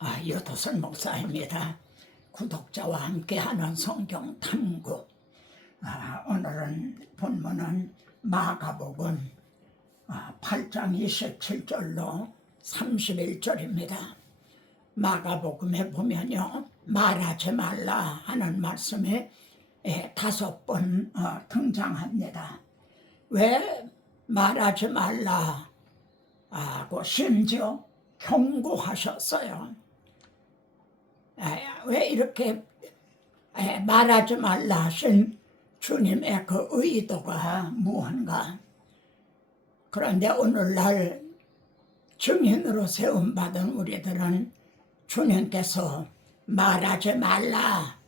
여도선 목사입니다. 구독자와 함께하는 성경 탐구. 오늘은 본문은 마가복음 8장 27절로 31절입니다. 마가복음에 보면요, 말하지 말라 하는 말씀이 5번 등장합니다. 왜 말하지 말라 하고 심지어 경고하셨어요. 왜 이렇게 말하지 말라 하신 주님의 그 의도가 무언가? 그런데 오늘날 증인으로 세움받은 우리들은 주님께서 말하지 말라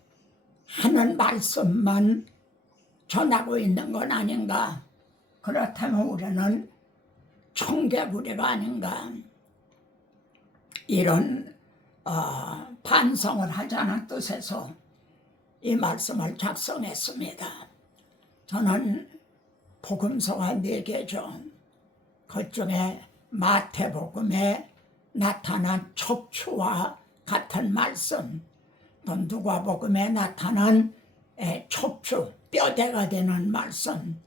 하는 말씀만 전하고 있는 건 아닌가? 그렇다면 우리는 청개구리가 아닌가? 이런 반성을 하자는 뜻에서 이 말씀을 작성했습니다. 저는 복음서가 4개죠. 그중에 마태복음에 나타난 척추와 같은 말씀, 또 누가복음에 나타난 척추, 뼈대가 되는 말씀,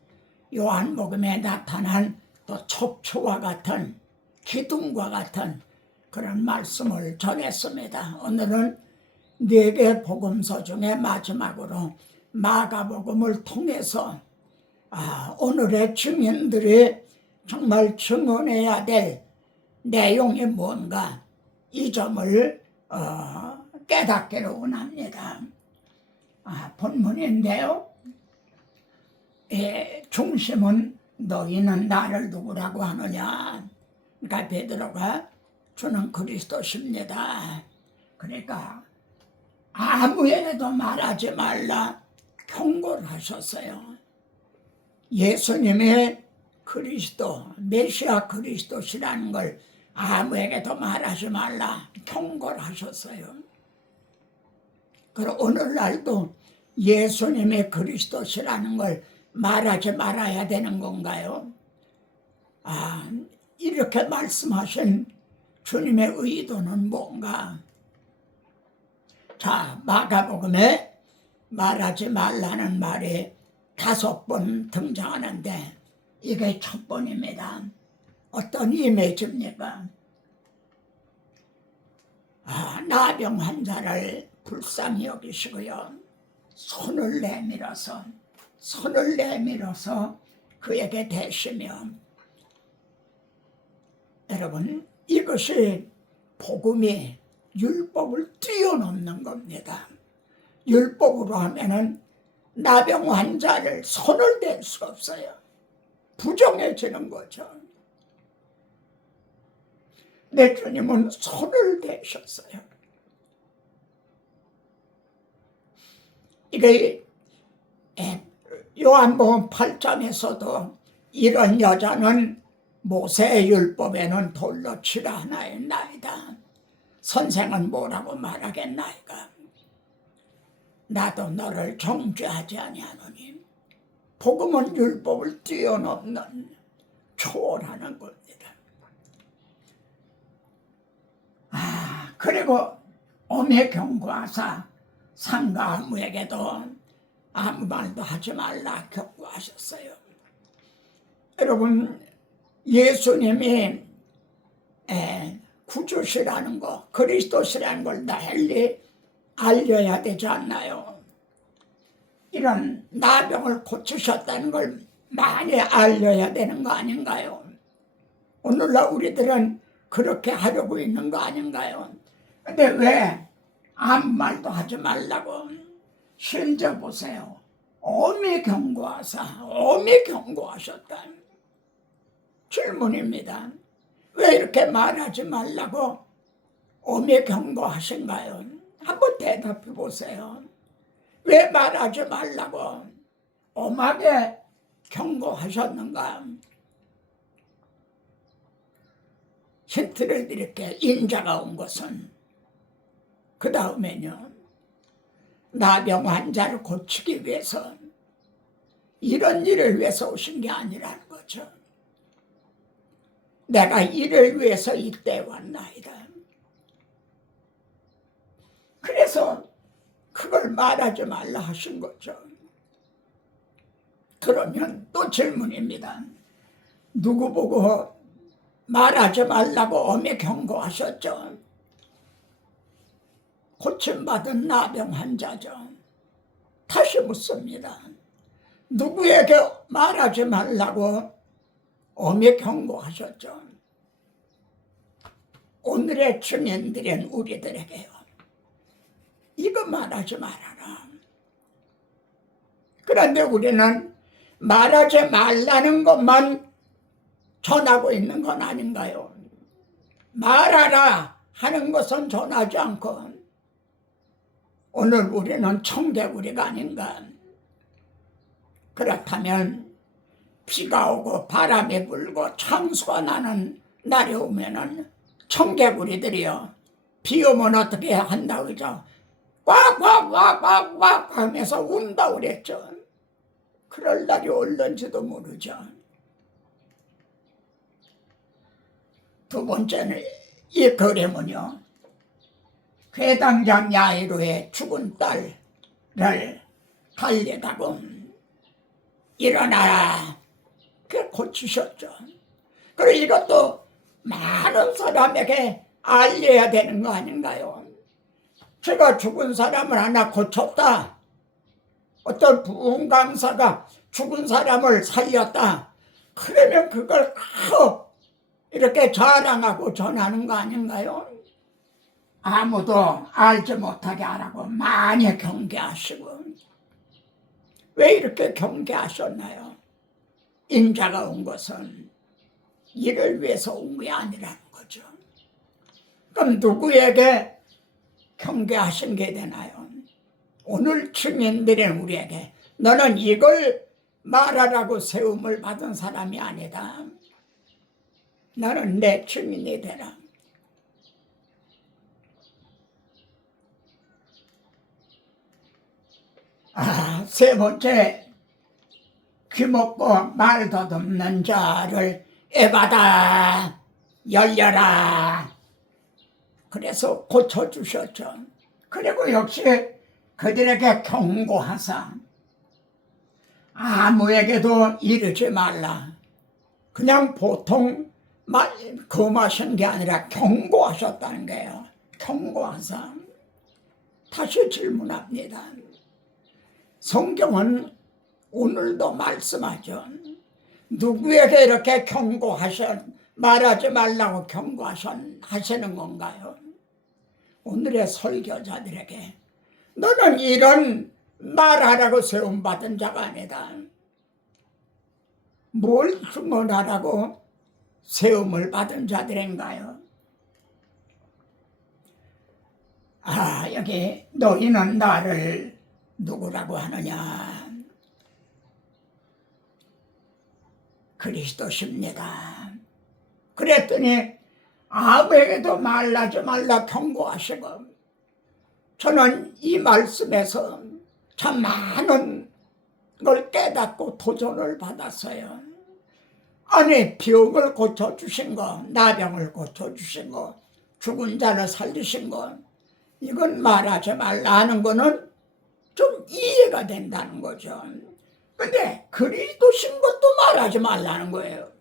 요한복음에 나타난 또 척추와 같은, 기둥과 같은 그런 말씀을 전했습니다. 오늘은 4개 복음서 중에 마지막으로 마가복음을 통해서 오늘의 증인들이 정말 증언해야 될 내용이 뭔가, 이 점을 깨닫기를 원합니다. 본문인데요, 중심은 너희는 나를 누구라고 하느냐. 그러니까 베드로가 주는 그리스도십니다. 그러니까 아무에게도 말하지 말라 경고를 하셨어요. 예수님의 그리스도, 메시아 그리스도시라는 걸 아무에게도 말하지 말라 경고를 하셨어요. 그리고 오늘날도 예수님의 그리스도시라는 걸 말하지 말아야 되는 건가요? 이렇게 말씀하신 주님의 의도는 뭔가? 자, 마가복음에 말하지 말라는 말이 5번 등장하는데 이게 첫 번입니다. 어떤 이미지입니까? 나병 환자를 불쌍히 여기시고요, 손을 내밀어서 그에게 대시며, 여러분, 이것이 복음이 율법을 뛰어넘는 겁니다. 율법으로 하면은 나병 환자를 손을 댈 수 없어요. 부정해지는 거죠. 내 주님은 손을 대셨어요. 이게 요한복음 8장에서도 이런 여자는 모세의 율법에는 돌로 치라 하나이다. 선생은 뭐라고 말하겠나이까? 나도 너를 정죄하지 아니하노니. 복음은 율법을 뛰어넘는, 초월하는 겁니다. 그리고 엄에 경고하사 상가 아무에게도 아무 말도 하지 말라 경고하셨어요. 여러분, 예수님이 구주시라는 거, 그리스도시라는 걸 널리 알려야 되지 않나요? 이런 나병을 고치셨다는 걸 많이 알려야 되는 거 아닌가요? 오늘날 우리들은 그렇게 하려고 있는 거 아닌가요? 근데 왜 아무 말도 하지 말라고? 실제 보세요. 엄히 경고하셨다. 질문입니다. 왜 이렇게 말하지 말라고 엄히 경고하신가요? 한번 대답해 보세요. 왜 말하지 말라고 엄하게 경고하셨는가? 힌트를 드릴게요. 인자가 온 것은, 그 다음에는요, 나병 환자를 고치기 위해서, 이런 일을 위해서 오신 게 아니라는 거죠. 내가 이를 위해서 이때 왔나이다. 그래서 그걸 말하지 말라 하신 거죠. 그러면 또 질문입니다. 누구 보고 말하지 말라고 엄히 경고하셨죠? 고침받은 나병 환자죠. 다시 묻습니다. 누구에게 말하지 말라고 엄히 경고하셨죠? 오늘의 증인들인 우리들에게요. 이거 말하지 말아라. 그런데 우리는 말하지 말라는 것만 전하고 있는 건 아닌가요? 말하라 하는 것은 전하지 않고 오늘 우리는 청개구리가 아닌가? 그렇다면 비가 오고 바람이 불고 창수가 나는 날이 오면은 청개구리들이요, 비 오면 어떻게 한다고 그러죠? 꽉꽉꽉꽉꽉 하면서 운다고 그랬죠. 그럴 날이 올는지도 모르죠. 두 번째는 이 그림은요, 괴당장 야이로의 죽은 딸을 달리다고 일어나라, 그 고치셨죠. 그리고 이것도 많은 사람에게 알려야 되는 거 아닌가요? 제가 죽은 사람을 하나 고쳤다, 어떤 부흥 강사가 죽은 사람을 살렸다, 그러면 그걸 이렇게 자랑하고 전하는 거 아닌가요? 아무도 알지 못하게 하라고 많이 경계하시고. 왜 이렇게 경계하셨나요? 인자가 온 것은 이를 위해서 온 게 아니라는 거죠. 그럼 누구에게 경계하신 게 되나요? 오늘 증인들인 우리에게 너는 이걸 말하라고 세움을 받은 사람이 아니다. 너는 내 증인이 되라. 세 번째, 귀먹고 말 더듬는 자를 에바다 열려라. 그래서 고쳐주셨죠. 그리고 역시 그들에게 경고하사 아무에게도 이르지 말라. 그냥 보통 금하신 게 아니라 경고하셨다는 거예요. 경고하사. 다시 질문합니다. 성경은 오늘도 말씀하죠. 누구에게 이렇게 말하지 말라고 경고하시는 건가요? 오늘의 설교자들에게 너는 이런 말하라고 세움받은 자가 아니다. 뭘 증언하라고 세움을 받은 자들인가요? 여기 너희는 나를 누구라고 하느냐? 그리스도십니다. 그랬더니 아무에게도 말하지 말라 경고하시고, 저는 이 말씀에서 참 많은 걸 깨닫고 도전을 받았어요. 아니, 병을 고쳐주신 거, 나병을 고쳐주신 거, 죽은 자를 살리신 거, 이건 말하지 말라 하는 거는 좀 이해가 된다는 거죠. 근데 그리스도신 것도 말하지 말라는 거예요.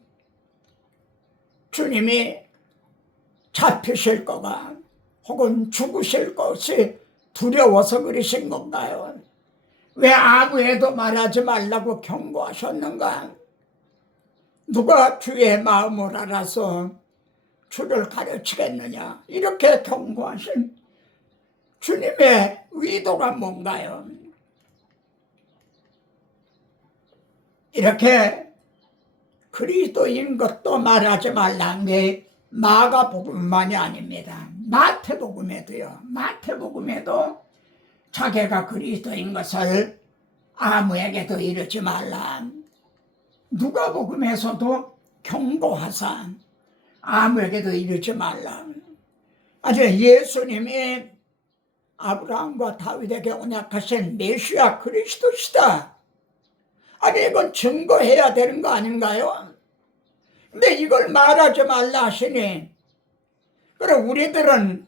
주님이 잡히실 거가 혹은 죽으실 것이 두려워서 그러신 건가요? 왜 아무에도 말하지 말라고 경고하셨는가? 누가 주의 마음을 알아서 주를 가르치겠느냐? 이렇게 경고하신 주님의 의도가 뭔가요? 이렇게 그리스도인 것도 말하지 말라는 게 마가복음만이 아닙니다. 마태복음에도요. 마태복음에도 자기가 그리스도인 것을 아무에게도 이르지 말라. 누가복음에서도 경고하사 아무에게도 이르지 말라. 아주 예수님이 아브라함과 다윗에게 언약하신 메시아 그리스도시다. 아니, 이건 증거해야 되는 거 아닌가요? 근데 이걸 말하지 말라 하시니, 그럼 우리들은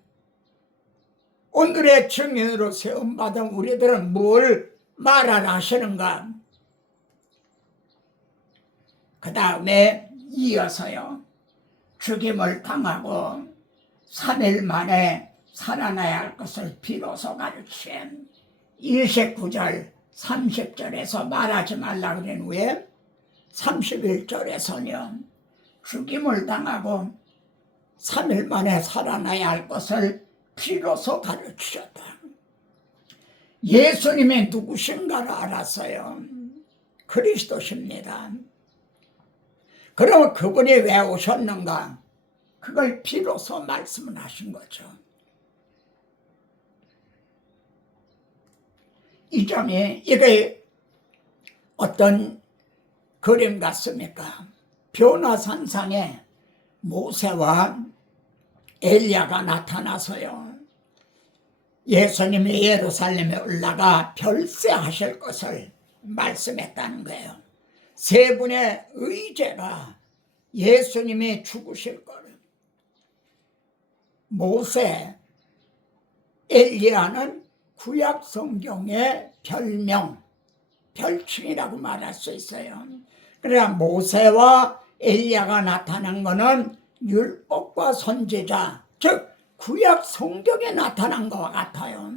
오늘의 증인으로 세움받은 우리들은 뭘 말하라 하시는가? 그 다음에 이어서요, 죽임을 당하고 3일 만에 살아나야 할 것을 비로소 가르친 29절 30절에서 말하지 말라 그런 후에 31절에서는 죽임을 당하고 3일 만에 살아나야 할 것을 비로소 가르치셨다. 예수님이 누구신가를 알았어요. 그리스도십니다. 그러면 그분이 왜 오셨는가? 그걸 비로소 말씀을 하신 거죠. 이 점이 이게 어떤 그림 같습니까? 변화산상에 모세와 엘리야가 나타나서요, 예수님이 예루살렘에 올라가 별세하실 것을 말씀했다는 거예요. 세 분의 의제가 예수님이 죽으실 거를. 모세, 엘리야는 구약 성경의 별명, 별칭이라고 말할 수 있어요. 그러나 모세와 엘리야가 나타난 것은 율법과 선지자, 즉 구약 성경에 나타난 것과 같아요.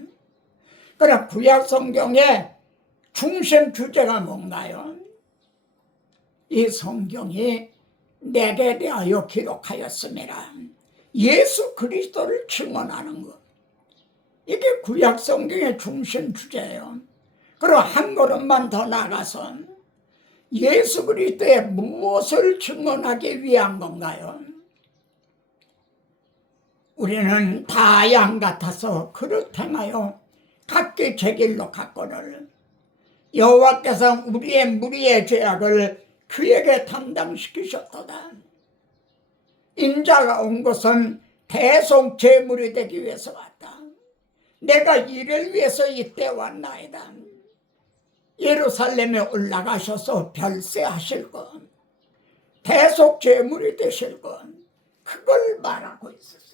그러나 구약 성경의 중심 주제가 뭔가요? 이 성경이 내게 대하여 기록하였습니다. 예수 그리스도를 증언하는 것. 이게 구약 성경의 중심 주제예요. 그리고 한 걸음만 더 나가서 예수 그리스도의 무엇을 증언하기 위한 건가요? 우리는 다 양 같아서 그릇 행하여 각기 제 길로 갔거늘 여호와께서 우리의 무리의 죄악을 그에게 담당시키셨도다. 인자가 온 것은 대속 제물이 되기 위해서 왔다. 내가 이를 위해서 이때 왔나이다. 예루살렘에 올라가셔서 별세하실 것, 대속 제물이 되실 것, 그걸 말하고 있었어요.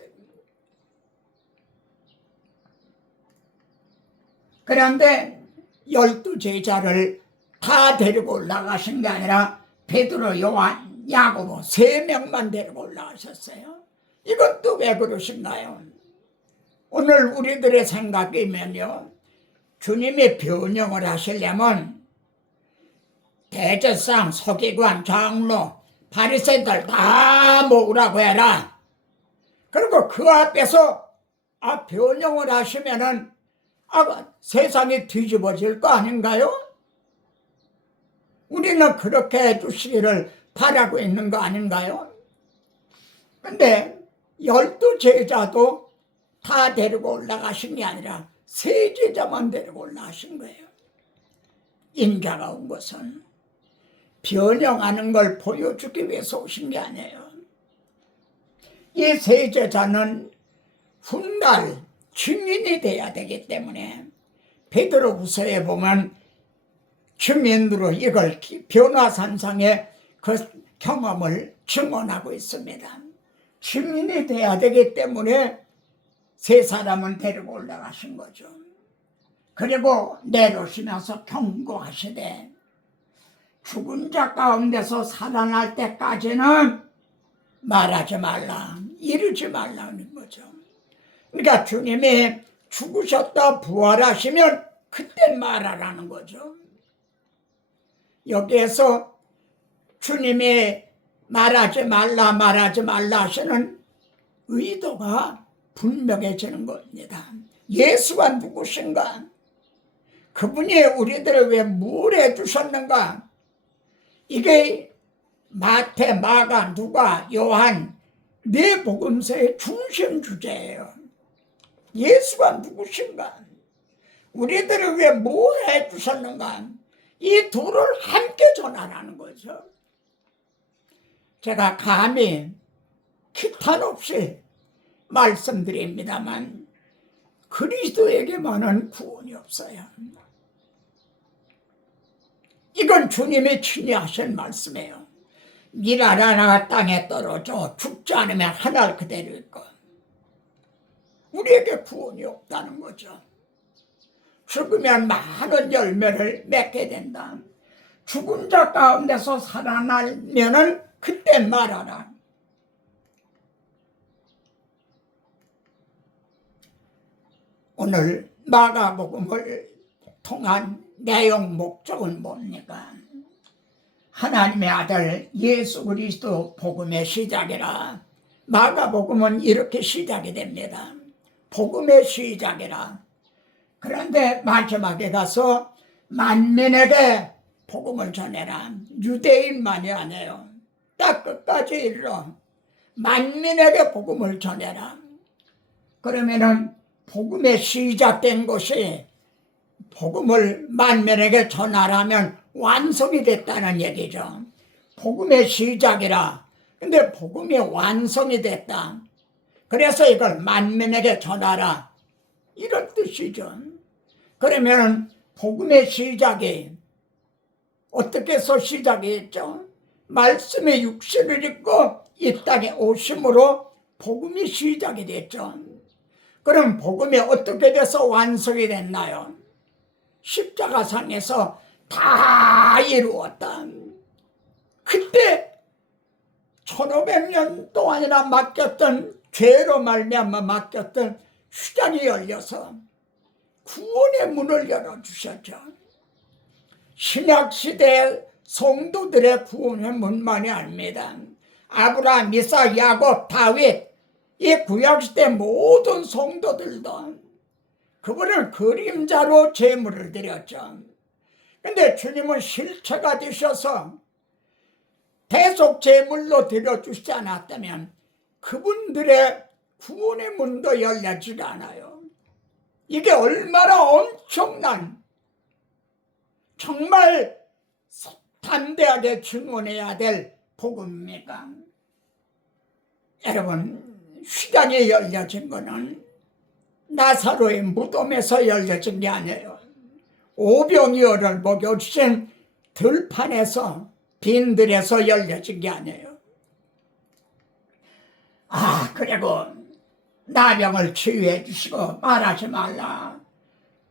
그런데 12제자를 다 데리고 올라가신 게 아니라 베드로, 요한, 야고보 3명만 데리고 올라가셨어요. 이건 또 왜 그러신가요? 오늘 우리들의 생각이면요, 주님이 변형을 하시려면 대제사장, 서기관, 장로, 바리새인들 다 모으라고 해라. 그리고 그 앞에서 변형을 하시면은 세상이 뒤집어질 거 아닌가요? 우리는 그렇게 해주시기를 바라고 있는 거 아닌가요? 근데 12제자도 다 데리고 올라가신 게 아니라 3제자만 데리고 올라가신 거예요. 인자가 온 것은 변형하는 걸 보여주기 위해서 오신 게 아니에요. 이 3제자는 훗날 증인이 돼야 되기 때문에 베드로후서에 보면 증인으로 이걸 변화산상의 그 경험을 증언하고 있습니다. 증인이 돼야 되기 때문에 3사람은 데리고 올라가신 거죠. 그리고 내려오시면서 경고하시되 죽은 자 가운데서 살아날 때까지는 말하지 말라, 이르지 말라는 거죠. 그러니까 주님이 죽으셨다 부활하시면 그때 말하라는 거죠. 여기에서 주님이 말하지 말라 하시는 의도가 분명해지는 겁니다. 예수가 누구신가? 그분이 우리들을 왜 뭘 해주셨는가? 이게 마태, 마가, 누가, 요한 네 복음서의 중심 주제예요. 예수가 누구신가? 우리들을 왜 뭘 해주셨는가? 이 둘을 함께 전하라는 거죠. 제가 감히 기탄 없이 말씀드립니다만 그리스도에게만은 구원이 없어요. 이건 주님이 친히 하신 말씀이에요. 일 하나가 땅에 떨어져 죽지 않으면 하늘 그대로 있고, 우리에게 구원이 없다는 거죠. 죽으면 많은 열매를 맺게 된다. 죽은 자 가운데서 살아나면은 그때 말하라. 오늘 마가복음을 통한 내용 목적은 뭡니까? 하나님의 아들 예수 그리스도 복음의 시작이라. 마가복음은 이렇게 시작이 됩니다. 복음의 시작이라. 그런데 마지막에 가서 만민에게 복음을 전해라. 유대인만이 아니에요. 딱 끝까지 이르러 만민에게 복음을 전해라. 그러면은 복음의 시작된 것이 복음을 만민에게 전하라면 완성이 됐다는 얘기죠. 복음의 시작이라. 근데 복음이 완성이 됐다. 그래서 이걸 만민에게 전하라. 이런 뜻이죠. 그러면 복음의 시작이 어떻게 해서 시작이 했죠? 말씀의 육신을 입고 이 땅에 오심으로 복음이 시작이 됐죠. 그럼 복음이 어떻게 돼서 완성이 됐나요? 십자가상에서 다 이루었다. 그때 1500년 동안이나 맡겼던 죄로 말미암아 맡겼던 휘장이 열려서 구원의 문을 열어주셨죠. 신약시대 성도들의 구원의 문만이 아닙니다. 아브라함, 이삭, 야곱, 다윗, 이 구약시대 모든 성도들도 그분은 그림자로 제물을 드렸죠. 근데 주님은 실체가 되셔서 대속 제물로 드려주시지 않았다면 그분들의 구원의 문도 열려지가 않아요. 이게 얼마나 엄청난, 정말 담대하게 증언해야 될 복음입니까? 여러분, 휘장이 열려진 거는 나사로의 무덤에서 열려진 게 아니에요. 오병이어를 먹여주신 들판에서, 빈들에서 열려진 게 아니에요. 그리고 나병을 치유해 주시고 말하지 말라.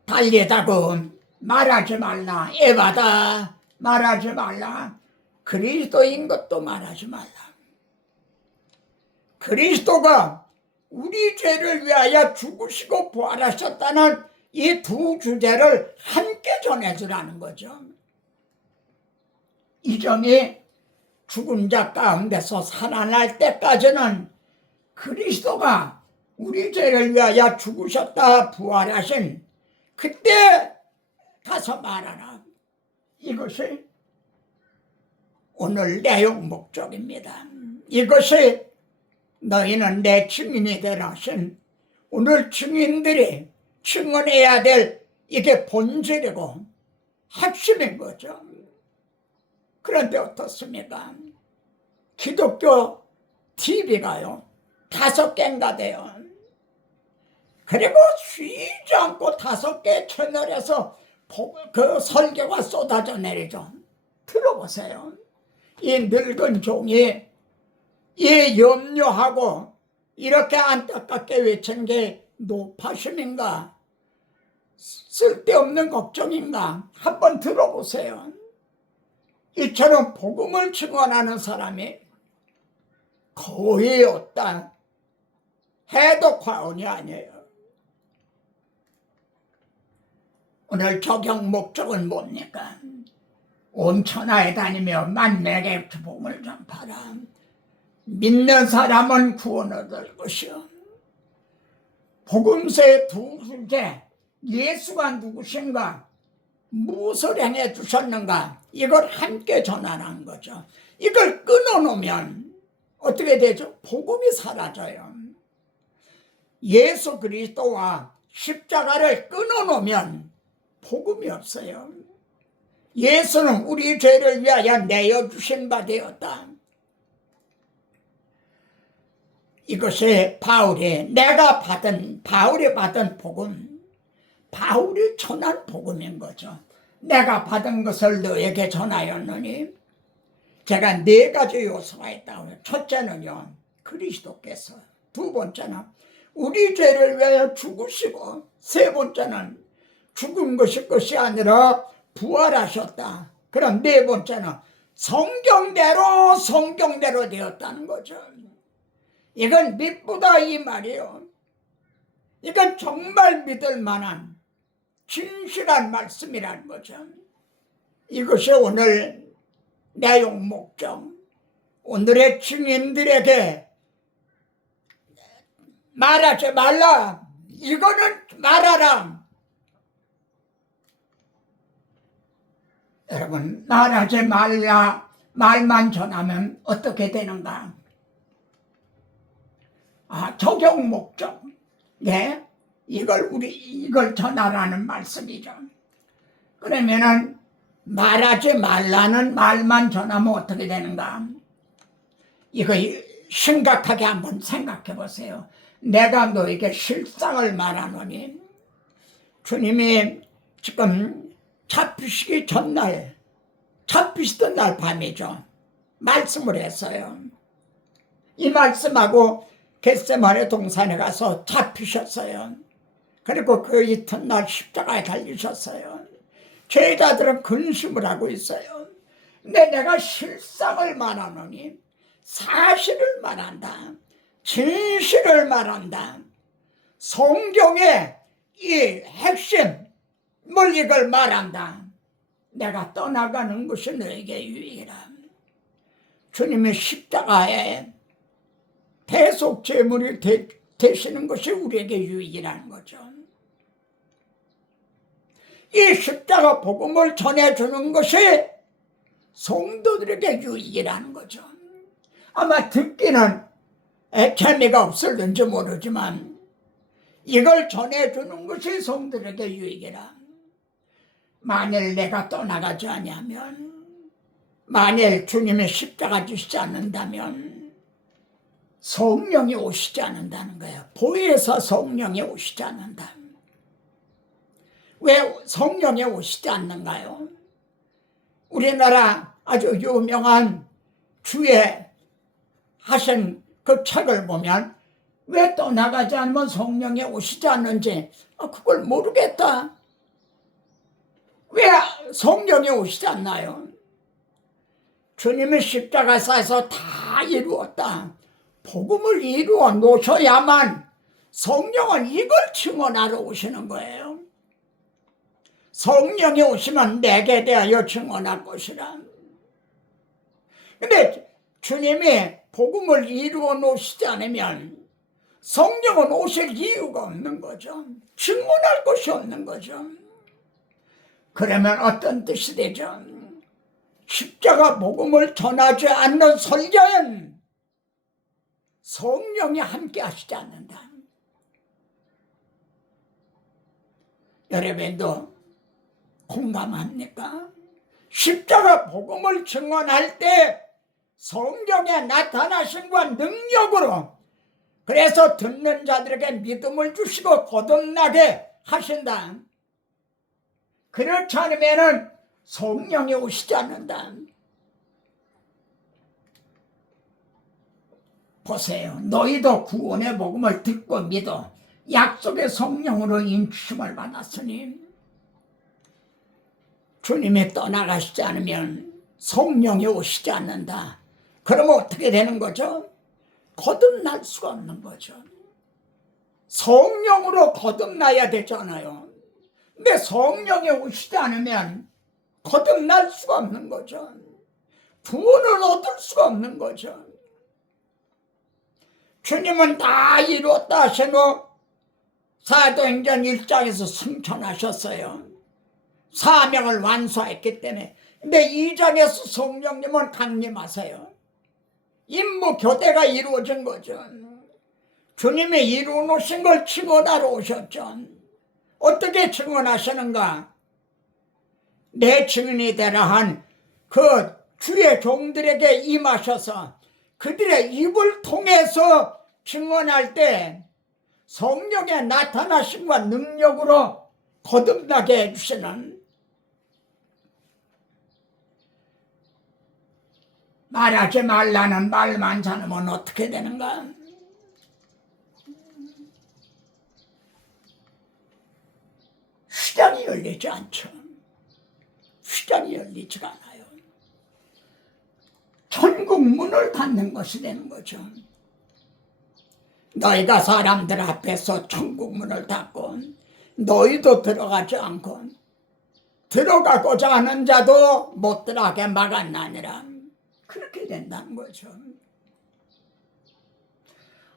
달리다고 말하지 말라. 에바다 말하지 말라. 그리스도인 것도 말하지 말라. 그리스도가 우리 죄를 위하여 죽으시고 부활하셨다는 이 두 주제를 함께 전해주라는 거죠. 이 점이 죽은 자 가운데서 살아날 때까지는 그리스도가 우리 죄를 위하여 죽으셨다 부활하신 그때 가서 말하라. 이것이 오늘 내용 목적입니다. 이것이 너희는 내 증인이 되라 하신 오늘 증인들이 증언해야 될 이게 본질이고 핵심인 거죠. 그런데 어떻습니까? 기독교 TV가요 5개인가 돼요. 그리고 쉬지 않고 5개 채널에서 그 설교가 쏟아져 내리죠. 들어보세요. 이 늙은 종이 이 염려하고 이렇게 안타깝게 외친 게 노파심인가 쓸데없는 걱정인가 한번 들어보세요. 이처럼 복음을 증언하는 사람이 거의 없다 해도 과언이 아니에요. 오늘 적용 목적은 뭡니까? 온 천하에 다니며 만민에게 복음을 전파라. 믿는 사람은 구원을 얻을 것이요. 복음서의 두 주제, 예수가 누구신가, 무엇을 행해 주셨는가, 이걸 함께 전하는 거죠. 이걸 끊어놓으면 어떻게 되죠? 복음이 사라져요. 예수 그리스도와 십자가를 끊어놓으면 복음이 없어요. 예수는 우리 죄를 위하여 내어주신 바 되었다. 이것이 바울이 받은 복음, 바울이 전한 복음인 거죠. 내가 받은 것을 너에게 전하였느니 제가 4가지 요소가 있다고요. 첫째는요, 그리스도께서. 두 번째는 우리 죄를 위하여 죽으시고 세 번째는 죽은 것이 아니라 부활하셨다. 그럼 네 번째는 성경대로 되었다는 거죠. 이건 믿보다 이 말이에요. 이건 정말 믿을 만한 진실한 말씀이라는 거죠. 이것이 오늘 내용 목적. 오늘의 증인들에게 말하지 말라. 이거는 말하라. 여러분, 말하지 말라. 말만 전하면 어떻게 되는가? 적용 목적. 네, 이걸 전하라는 말씀이죠. 그러면은 말하지 말라는 말만 전하면 어떻게 되는가? 이거 심각하게 한번 생각해 보세요. 내가 너에게 실상을 말하노니, 주님이 지금 잡히시기 전날, 잡히시던 날 밤이죠. 말씀을 했어요. 이 말씀하고 겟세마네 동산에 가서 잡히셨어요. 그리고 그 이튿날 십자가에 달리셨어요. 제자들은 근심을 하고 있어요. 근데 내가 실상을 말하노니, 사실을 말한다. 진실을 말한다. 성경의 이 핵심을 이걸 말한다. 내가 떠나가는 것이 너에게 유익이라. 주님의 십자가에 대속 제물이 되시는 것이 우리에게 유익이라는 거죠. 이 십자가 복음을 전해주는 것이 성도들에게 유익이라는 거죠. 아마 듣기는 재미가 없을는지 모르지만 이걸 전해주는 것이 성도들에게 유익이라. 만일 내가 떠나가지 아니하면, 만일 주님의 십자가 지시지 않는다면 성령이 오시지 않는다는 거예요. 보혜사 성령이 오시지 않는다. 왜 성령이 오시지 않는가요? 우리나라 아주 유명한 주에 하신 그 책을 보면 왜 떠나가지 않으면 성령이 오시지 않는지 그걸 모르겠다. 왜 성령이 오시지 않나요? 주님의 십자가에서 다 이루었다. 복음을 이루어 놓으셔야만 성령은 이걸 증언하러 오시는 거예요. 성령이 오시면 내게 대하여 증언할 것이라. 근데 주님이 복음을 이루어 놓으시지 않으면 성령은 오실 이유가 없는 거죠. 증언할 것이 없는 거죠. 그러면 어떤 뜻이 되죠? 십자가 복음을 전하지 않는 설교는 성령이 함께 하시지 않는다. 여러분도 공감합니까? 십자가 복음을 증언할 때 성령의 나타나심과 능력으로, 그래서 듣는 자들에게 믿음을 주시고 거듭나게 하신다. 그렇지 않으면 성령이 오시지 않는다. 보세요. 너희도 구원의 복음을 듣고 믿어 약속의 성령으로 인치심을 받았으니, 주님이 떠나가시지 않으면 성령이 오시지 않는다. 그러면 어떻게 되는 거죠? 거듭날 수가 없는 거죠. 성령으로 거듭나야 되잖아요. 근데 성령이 오시지 않으면 거듭날 수가 없는 거죠. 구원을 얻을 수가 없는 거죠. 주님은 다 이루었다 하시고 사도행전 1장에서 승천하셨어요. 사명을 완수했기 때문에. 근데 2장에서 성령님은 강림하세요. 임무 교대가 이루어진 거죠. 주님이 이루어 놓으신 걸 증언하러 오셨죠. 어떻게 증언하시는가? 내 증인이 되라 한 그 주의 종들에게 임하셔서 그들의 입을 통해서 증언할 때 성령의 나타나심과 능력으로 거듭나게 해주시는, 말하지 말라는 말만 전하면 어떻게 되는가? 휘장이 열리지 않죠. 휘장이 열리지가 않아요. 천국 문을 닫는 것이 되는 거죠. 너희가 사람들 앞에서 천국 문을 닫고 너희도 들어가지 않고 들어가고자 하는 자도 못 들어가게 막았나니라. 그렇게 된다는 거죠.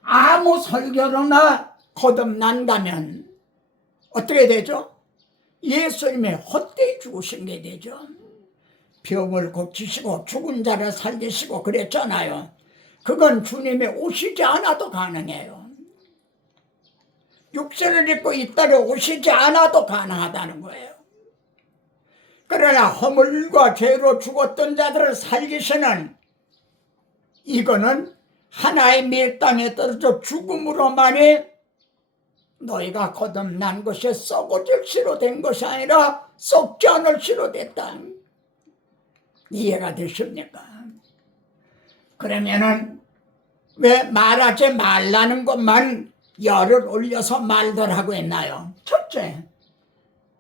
아무 설교로나 거듭난다면 어떻게 되죠? 예수님이 헛되이 죽으신 게 되죠. 병을 고치시고 죽은 자를 살리시고 그랬잖아요. 그건 주님이 오시지 않아도 가능해요. 육신을 입고 이 땅에 오시지 않아도 가능하다는 거예요. 그러나 허물과 죄로 죽었던 자들을 살리시는 이거는 하나의 밀당에 떨어져 죽음으로만이 너희가 거듭난 것이 썩어질 시로 된 것이 아니라 썩지 않을 시로 됐다. 이해가 되십니까? 그러면은 왜 말하지 말라는 것만 열을 올려서 말들 하고 있나요? 첫째,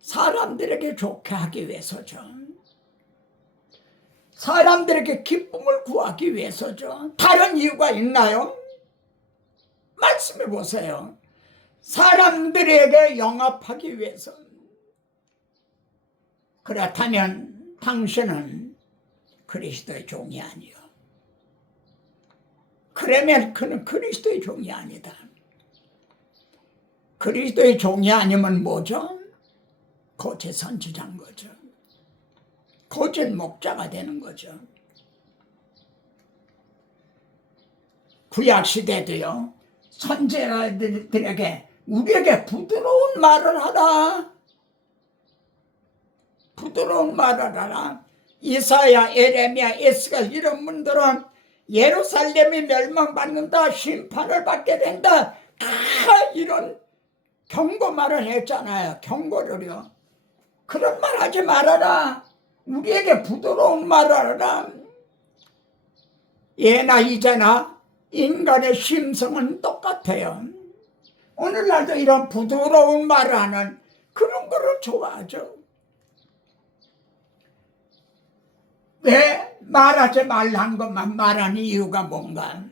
사람들에게 좋게 하기 위해서죠. 사람들에게 기쁨을 구하기 위해서죠. 다른 이유가 있나요? 말씀해 보세요. 사람들에게 영합하기 위해서. 그렇다면 당신은 그리스도의 종이 아니요. 그러면 그는 그리스도의 종이 아니다. 그리스도의 종이 아니면 뭐죠? 거짓 선지자인 거죠. 거짓 목자가 되는 거죠. 구약 시대도요. 선지자들에게 우리에게 부드러운 말을 하라. 부드러운 말을 하라. 이사야, 에레미야, 에스겔 이런 분들은 예루살렘이 멸망받는다, 심판을 받게 된다, 다 이런 경고 말을 했잖아요. 경고를요. 그런 말 하지 말아라. 우리에게 부드러운 말을 하라. 예나 이제나 인간의 심성은 똑같아요. 오늘날도 이런 부드러운 말을 하는 그런 거를 좋아하죠. 왜 말하지 말란 것만 말하는 이유가 뭔가?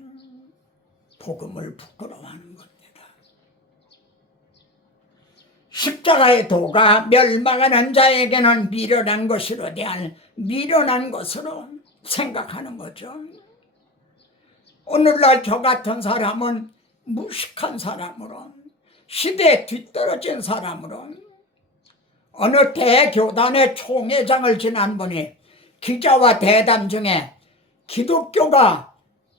복음을 부끄러워하는 겁니다. 십자가의 도가 멸망하는 자에게는 미련한 것으로 대한 미련한 것으로 생각하는 거죠. 오늘날 저 같은 사람은 무식한 사람으로, 시대에 뒤떨어진 사람으로, 어느 대교단의 총회장을 지난 분이 기자와 대담 중에 기독교가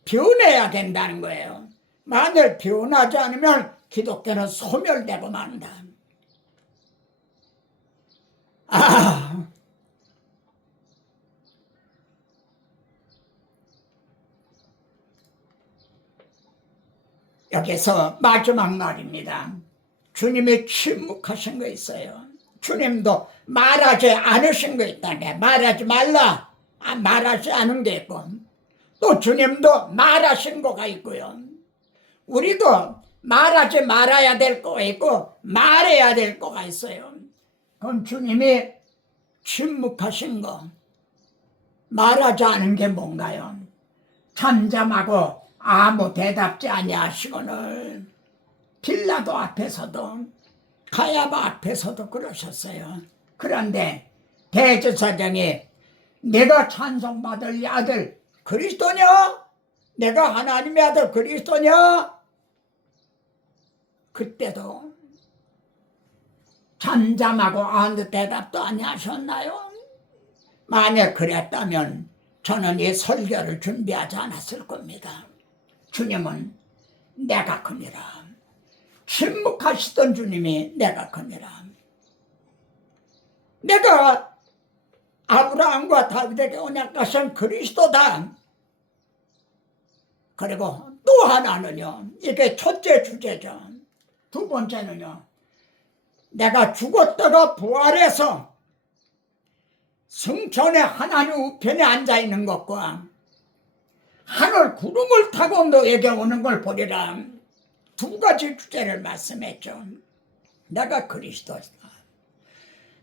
변해야 된다는 거예요. 만일 변하지 않으면 기독교는 소멸되고 만다. 여기서 마지막 말입니다. 주님이 침묵하신 거 있어요. 주님도 말하지 않으신 거 있다네. 말하지 말라. 말하지 않은 게 있고, 또 주님도 말하신 거가 있고요. 우리도 말하지 말아야 될 거가 있고 말해야 될 거가 있어요. 그럼 주님이 침묵하신 거, 말하지 않은 게 뭔가요? 잠잠하고 아무 대답지 아니하시거늘 빌라도 앞에서도 가야바 앞에서도 그러셨어요. 그런데 대제사장이 내가 찬송받을 이 아들 그리스도냐? 내가 하나님의 아들 그리스도냐? 그때도 잠잠하고 아무 대답도 아니하셨나요? 만약 그랬다면 저는 이 설교를 준비하지 않았을 겁니다. 주님은 내가 큽니다. 침묵하시던 주님이 내가 큽니다. 내가 아브라함과 다윗에게 언약하신 그리스도다. 그리고 또 하나는요, 이게 첫째 주제죠. 두 번째는요, 내가 죽었다가 부활해서 승천의 하나님 우편에 앉아있는 것과 하늘 구름을 타고 너에게 오는 걸 보리라. 두 가지 주제를 말씀했죠. 내가 그리스도다.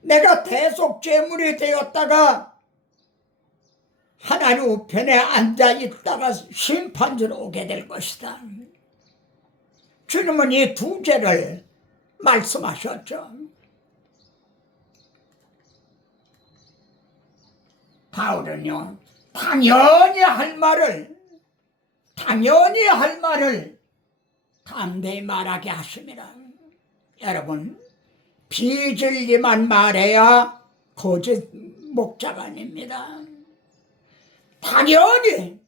내가 대속죄물이 되었다가 하나님 우편에 앉아 있다가 심판주로 오게 될 것이다. 주님은 이 두 죄를 말씀하셨죠. 바울은요, 당연히 할 말을 담대히 말하게 하심이라. 여러분, 비진리만 말해야 거짓 목자가 아닙니다. 당연히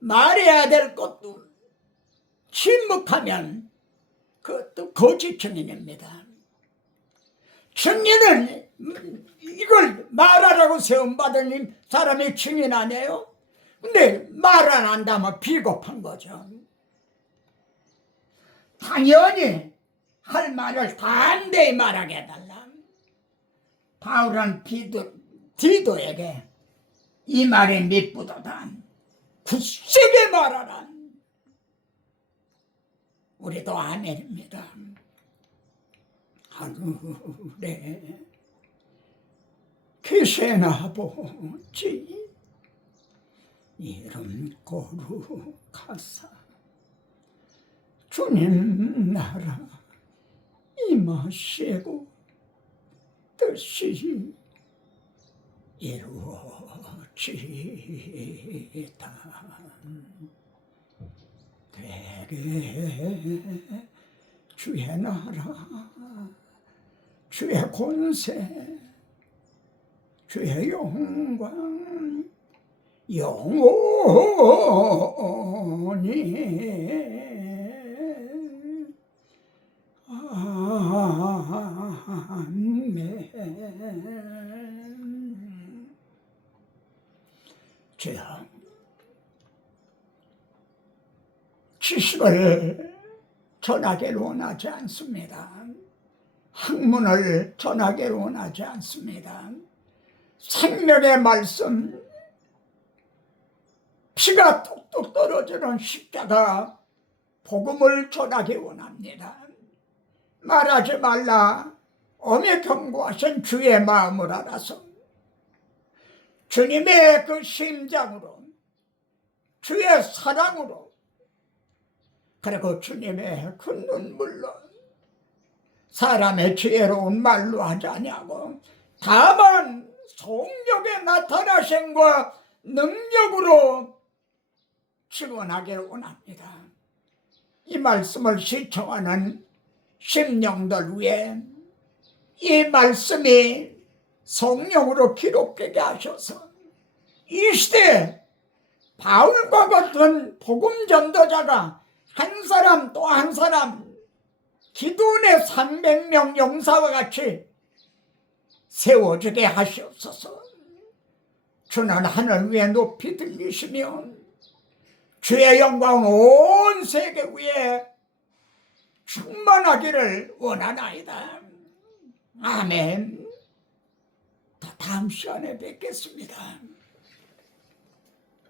말해야 될 것도 침묵하면 그것도 거짓 증인입니다. 증인은 이걸 말하라고 세움받은 사람이 증인 아니에요? 근데 말 안 한다면 비겁한 거죠. 당연히 할 말을 담대히 말하게 해달라. 바울은 디도에게 이 말이 미쁘도다. 굳세게 말하라. 우리도 아멘입니다. 하늘에 계시나 보지 이름 거룩하사 주님 나라 임하시고 뜻이 이루어지다. 대개 주의 나라 주의 권세 주의 영광 영원히 아멘. 제가 지식을 전하기를 원하지 않습니다. 학문을 전하기를 원하지 않습니다. 생명의 말씀, 피가 뚝뚝 떨어지는 십자가 복음을 전하기 원합니다. 말하지 말라 엄히 경고하신 주의 마음을 알아서 주님의 그 심장으로 주의 사랑으로 그리고 주님의 그 눈물로 사람의 지혜로운 말로 하지 아니하고 다만 성령의 나타나심과 능력으로 증언하기를 원합니다. 이 말씀을 시청하는 심령들 위에 이 말씀이 성령으로 기록되게 하셔서 이 시대에 바울과 같은 복음 전도자가 한 사람 또 한 사람 기도원의 300명 용사와 같이 세워지게 하시옵소서. 주는 하늘 위에 높이 들리시며 주의 영광은 온 세계 위에 충만하기를 원하나이다. 아멘. 다음 시간에 뵙겠습니다.